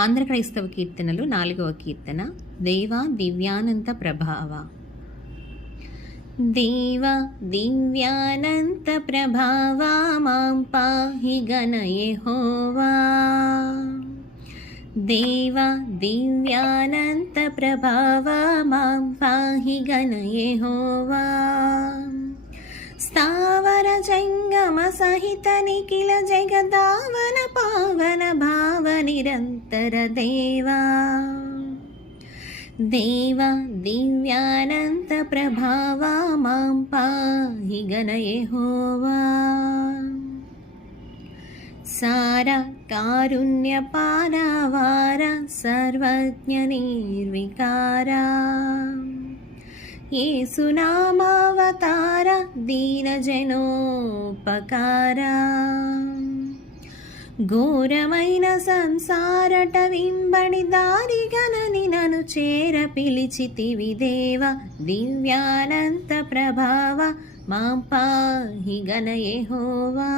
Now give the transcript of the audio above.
ఆంధ్ర క్రైస్తవ కీర్తనలు 4వ కీర్తన. దేవా దివ్యానంత ప్రభావ. దేవా దివ్యానంత ప్రభావా మాం పాహి గణ యెహోవా. దేవా దివ్యానంత ప్రభావా మాం పాహి గణ యెహోవా. స్థావర జంగమ సహిత నిఖిల జగదావన పావన భావ నిరంతర దేవా. దేవా దివ్యానంత ప్రభావా మాం పాహి గణ యెహోవా. సార కారుణ్య పారావార సర్వజ్ఞ నిర్వికారా. యేసునామావతార దీనజనోపకారా. ఘోరమైన సంసారట వింబడి దారిగనని నను చేర పిలిచితివి దేవ. దివ్యానంత ప్రభావ మాం పాహి గణ యెహోవా.